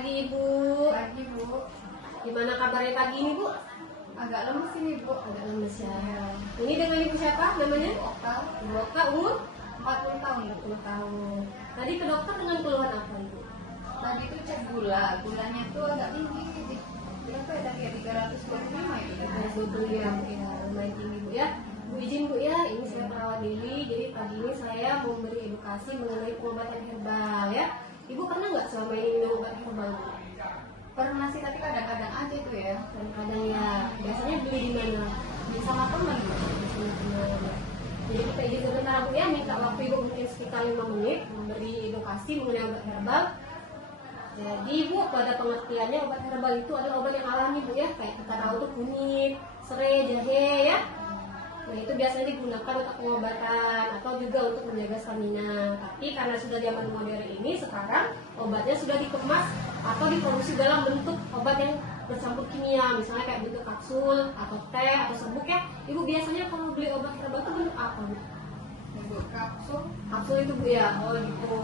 pagi Ibu. Pagi Bu. Gimana kabarnya pagi ini Bu? Agak lemes ini Bu. Agak lemes ya. Ini dengan Ibu siapa namanya? Oka. Ibu Oka, umur 40 tahun. 40 tahun. Tadi ke dokter dengan keluhan apa Ibu? Tadi itu cek gulanya tuh agak tinggi. Berapa ya tadi ya? 325 ya? Harus betul ya, lumayan tinggi Bu ya. Bu izin Bu ya, ini saya perawat Lili. Jadi pagi ini saya mau memberi edukasi mengenai pengobatan herbal ya. Ibu pernah nggak selama ini minum obat herbal Bu? Pernah sih tapi kadang-kadang aja tuh ya. Kadang-kadang ya. Biasanya beli di mana? Beli sama teman Bu. Jadi kita izin sebentar Bu ya, minta waktu Ibu mungkin sekitar 5 menit memberi edukasi mengenai obat herbal. Jadi Bu, pada pengertiannya obat herbal itu adalah obat yang alami Bu ya, kayak kita tahu tuh kunyit, serai, jahe ya. Nah itu biasanya digunakan untuk pengobatan atau juga untuk menjaga stamina. Tapi karena sudah zaman modern ini, sekarang obatnya sudah dikemas atau diproduksi dalam bentuk obat yang bercampur kimia, misalnya kayak bentuk kapsul atau teh atau serbuk ya. Ibu biasanya kalau beli obat herbal itu bentuk apa Bu? Bentuk kapsul. Kapsul itu Bu ya, oh gitu.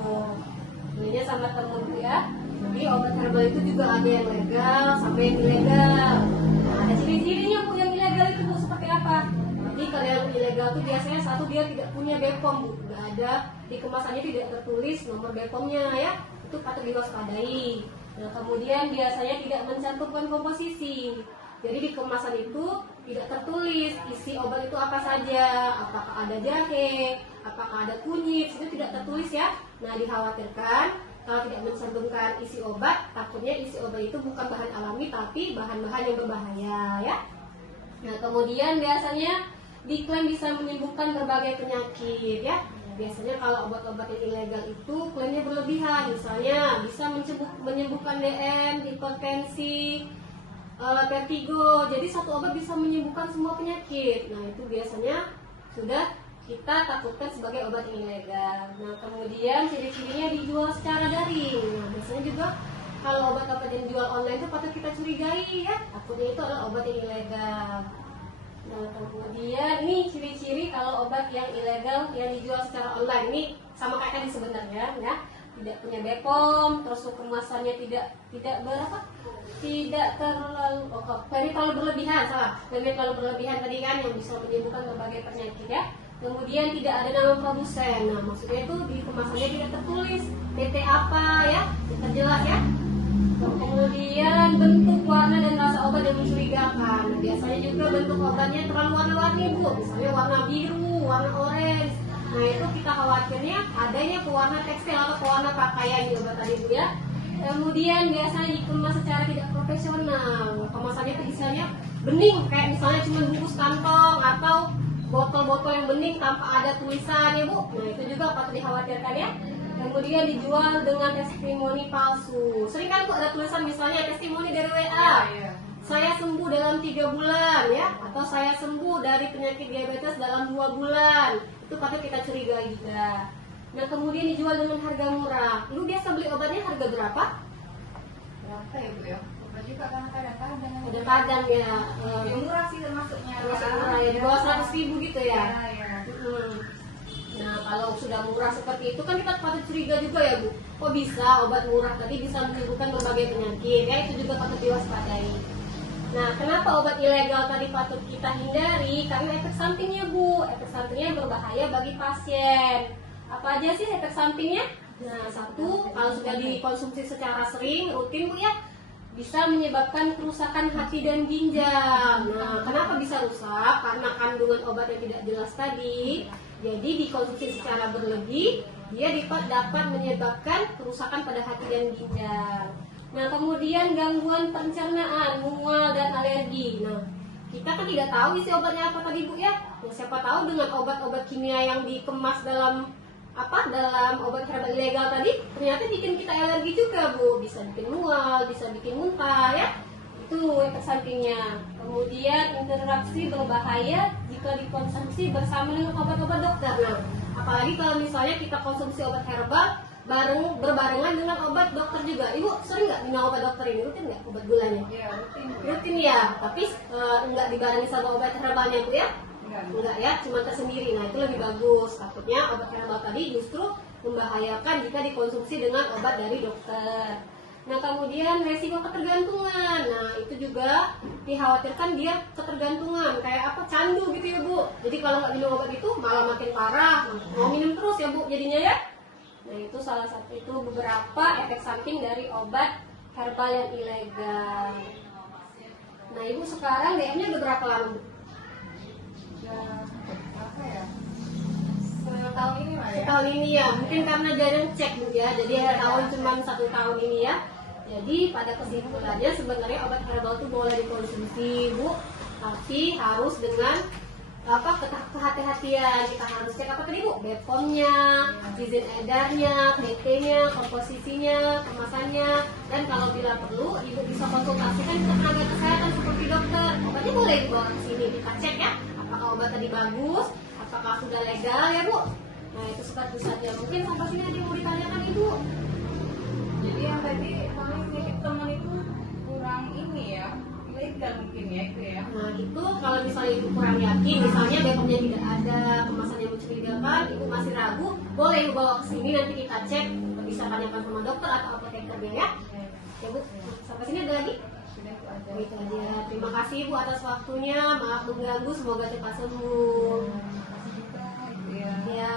Belinya sama temen Bu ya. Jadi obat herbal itu juga ada yang legal sampai yang ilegal. Nah, ada ciri-cirinya Bu, yang ilegal itu Bu seperti apa? Jadi kalau yang ilegal itu biasanya satu, dia tidak punya BPOM Bu, nggak ada di kemasannya, tidak tertulis nomor BPOM-nya ya, itu patut diwaspadai. Nah kemudian biasanya tidak mencantumkan komposisi. Jadi di kemasan itu tidak tertulis isi obat itu apa saja, apakah ada jahe, apakah ada kunyit, itu tidak tertulis ya. Nah dikhawatirkan kalau tidak mencantumkan isi obat, takutnya isi obat itu bukan bahan alami tapi bahan-bahan yang berbahaya ya. Nah kemudian biasanya diklaim bisa menyembuhkan berbagai penyakit ya. Biasanya kalau obat-obat yang ilegal itu klaimnya berlebihan, misalnya bisa menyembuhkan DM, hipertensi, vertigo. Jadi satu obat bisa menyembuhkan semua penyakit. Nah itu biasanya sudah kita takutkan sebagai obat yang ilegal. Nah kemudian ciri-cirinya dijual secara daring. Nah biasanya juga kalau obat-obat yang dijual online itu patut kita curigai ya, takutnya itu adalah obat yang ilegal. Nah kemudian ini ciri-ciri kalau obat yang ilegal yang dijual secara online, ini sama kayak tadi sebenarnya ya, tidak punya BPOM, terus kemasannya tidak berapa, tidak terlalu terlalu berlebihan, terlalu berlebihan tadi kan, yang bisa menyembuhkan berbagai penyakit ya. Kemudian tidak ada nama produsen, nah maksudnya itu di kemasannya tidak tertulis PT apa ya, tidak jelas ya. Kemudian bentuk, warna dan rasa obat yang mencurigakan. Nah, biasanya juga bentuk obatnya terlalu warna-warni Bu, misalnya warna biru, warna orange. Nah itu kita khawatirnya adanya pewarna tekstil atau pewarna pakaian di obat tadi Bu ya. Kemudian biasanya dikemas secara tidak profesional. Kemasannya itu misalnya bening, kayak misalnya cuma bungkus kantong atau botol-botol yang bening tanpa ada tulisan ya Bu. Nah itu juga patut dikhawatirkan ya. Kemudian dijual dengan testimoni palsu. Sering kan tuh ada tulisan misalnya testimoni dari WA, saya sembuh dalam 3 bulan ya, atau saya sembuh dari penyakit diabetes dalam 2 bulan. Itu patut kita curigai juga. Nah kemudian dijual dengan harga murah. Ibu biasa beli obatnya harga berapa? Berapa ya Bu ya? Berapa juga karena kadang-kadang. Kadang-kadang ya. Yang murah sih termasuknya. Termasuk murah ya, di bawah 100.000 gitu ya. Ya. Nah kalau sudah murah seperti itu kan kita patut curiga juga ya Bu. Kok bisa obat murah tadi bisa menyembuhkan berbagai penyakit ya, itu juga patut diwaspadai. Nah kenapa obat ilegal tadi patut kita hindari? Karena efek sampingnya Bu, efek sampingnya berbahaya bagi pasien. Apa aja sih efek sampingnya? Nah satu, kalau sudah dikonsumsi secara sering, rutin Bu ya, bisa menyebabkan kerusakan hati dan ginjal. Nah kenapa bisa rusak? Karena kandungan obat yang tidak jelas tadi. Jadi dikonsumsi secara berlebih, dia dapat menyebabkan kerusakan pada hati dan ginjal. Nah kemudian gangguan pencernaan, mual dan alergi. Nah kita kan tidak tahu isi obatnya apa tadi Bu ya. Nah, siapa tahu dengan obat-obat kimia yang dikemas dalam obat herbal ilegal tadi, ternyata bikin kita alergi juga Bu. Bisa bikin mual, bisa bikin muntah ya. Itu efek sampingnya. Kemudian interaksi berbahaya jika dikonsumsi bersama dengan obat-obat dokter. Nah, apalagi kalau misalnya kita konsumsi obat herbal berbarengan dengan obat dokter juga. Ibu sering nggak minum obat dokter ini? Rutin nggak obat gulanya? Iya rutin. Rutin ya, tapi nggak dibarengi sama obat herbalnya Bu ya? Enggak ya, cuma tersendiri. Nah itu lebih bagus. Takutnya obat herbal tadi justru membahayakan jika dikonsumsi dengan obat dari dokter. Nah kemudian resiko ketergantungan, nah itu juga dikhawatirkan dia ketergantungan, kayak apa, candu gitu ya Bu. Jadi kalau nggak minum obat itu malah makin parah, mau minum terus ya Bu jadinya ya. Nah itu salah satu, itu beberapa efek samping dari obat herbal yang ilegal. Nah Ibu sekarang DM-nya udah berapa lama Bu? Apa ya? Setahun ini lah ya. Setahun ini ya, mungkin karena jarang cek Bu ya, jadi ada tahun cuma 1 tahun ini ya. Jadi pada kesimpulannya sebenarnya obat herbal itu boleh dikonsumsi Bu, tapi harus dengan kehati-hatian. Kita harus cek apa tadi Bu? BPOM-nya, izin edarnya, PT-nya, komposisinya, kemasannya, dan kalau bila perlu Ibu bisa konsultasikan ke tenaga kesehatan seperti dokter. Obatnya boleh dibawa ke sini, kita cek ya, apakah obat tadi bagus, apakah sudah legal ya Bu. Nah itu seperti saja. Mungkin sampai sini ada yang mau ditanyakan Ibu. Jadi yang tadi paling milik teman itu kurang ini ya, ilegal mungkin ya itu ya. Nah itu kalau misalnya Ibu kurang yakin, misalnya BPOM-nya tidak ada, kemasannya mencurigakan, Ibu masih ragu, boleh Ibu bawa ke sini, nanti kita cek, bisa tanyakan sama dokter atau apotekernya ya. Ya Bu, sampai sini ada lagi? Sudah itu aja. Itu aja. Terima kasih Bu atas waktunya, maaf mengganggu, semoga cepat sembuh. Terima kasih juga itu ya. Ya.